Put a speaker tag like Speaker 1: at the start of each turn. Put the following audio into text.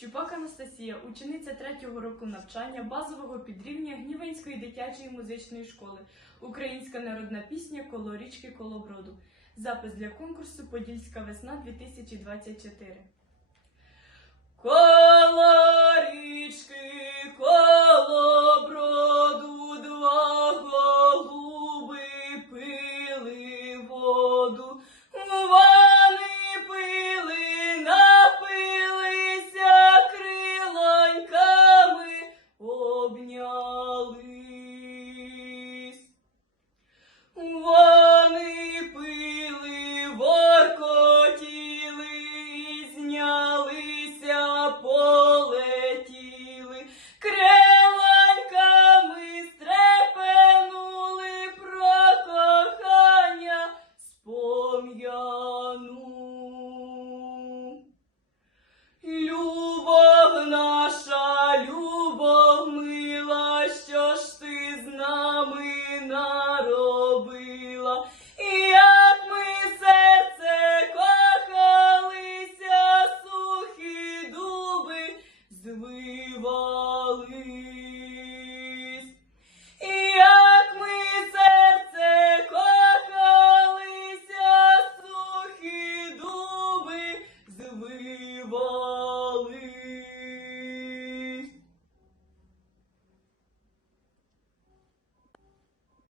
Speaker 1: Щупак Анастасія, учениця третього року навчання базового підрівня Гнівенської дитячої музичної школи, українська народна пісня коло річки Колоброду. Запис для конкурсу Подільська весна 2024. обнялись. Вони пили, воркотіли, знялися, полетіли, креланьками стрепенули про кохання спом'я. Вива.